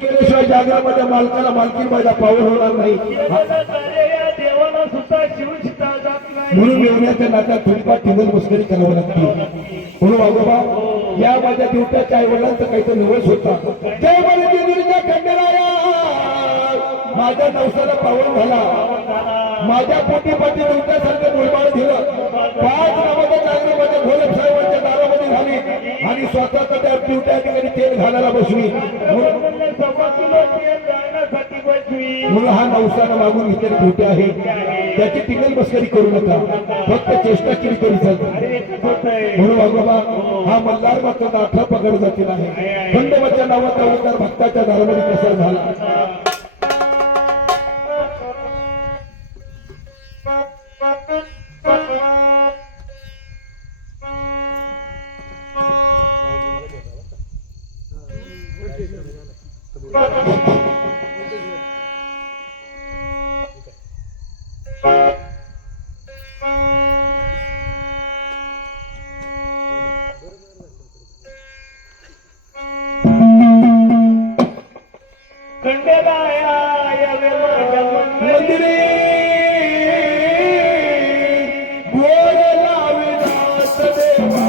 केल्याशिवाय जागरामध्ये मालकाला मालकी माझा पाऊल होणार नाही. देवाला सुद्धा शिवशिता जात नाही. म्हणून मिळवण्याच्या नात्यात थोडीफार टिंगल मस्करी करावं लागते. म्हणून वागोबा या माझ्या दिवट्याच्या आई वडिलांचा काहीतरी निवड होता. जय बलदेवीच्या खंडेराया माझ्या नवसाला पावन झाला. माझ्या पोटी पाठी दिवट्यासारखं मुळबाळ दिलं. 5 नावाच्या जागरामध्ये घोलप साहेबांच्या दारामध्ये घाली आणि स्वतःचा त्या दिवट्या ठिकाणी तेल घालायला बसवी. म्हणून हा नवसानं मागून इतर दिवटे आहे. त्याची टिंगल मस्करी करू नका. फक्त चेष्टा केली तरी चालते. म्हणून वागोबा हा मल्हार मात्र दाखला पकड जातील आहे. खंडोबाच्या नावाचा उद्धार भक्ताच्या दारामध्ये कसा झाला. मंदिरे गोड लाविनाथ देवा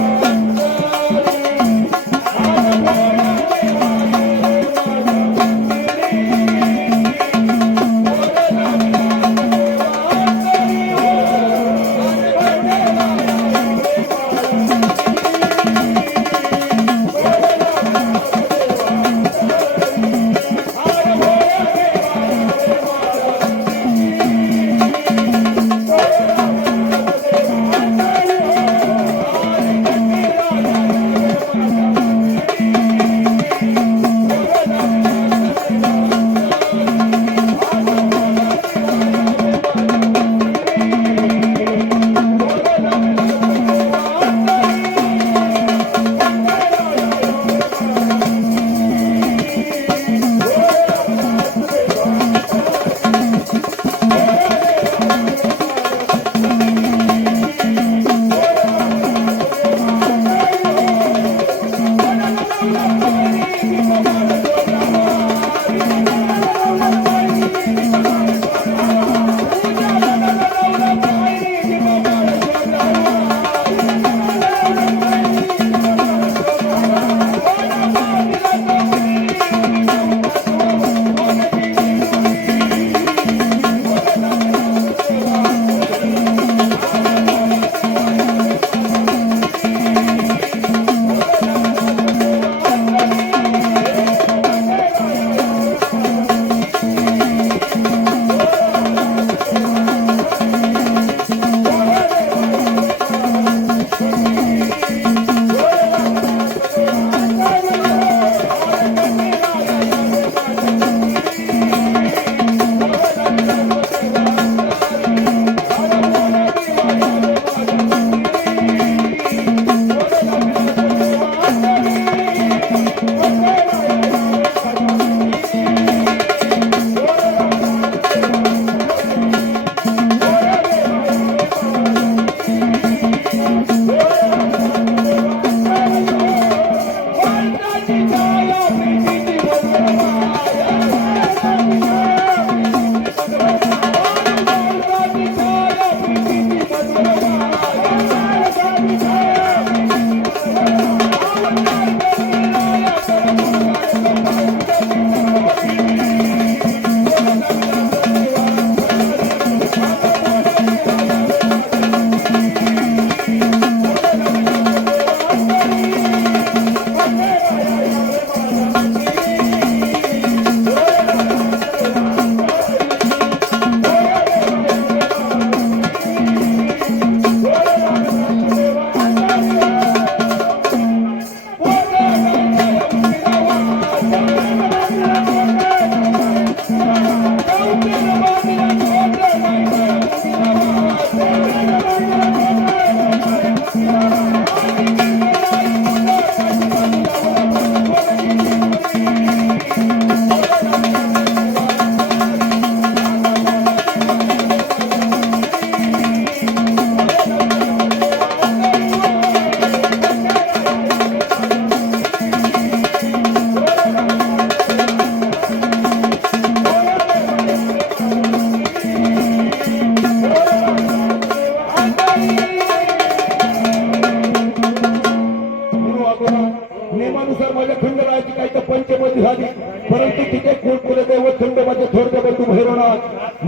नावानुसार माझ्या खंडरायाची काही तर पंचमती झाली, परंतु तिथे कोण कुलदैवत खंडोबाचे थोरते बंधू भैरवनाथ,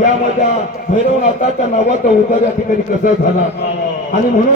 या माझ्या भैरवनाथाच्या नावाचा उद्धार या ठिकाणी कसं झाला. आणि म्हणून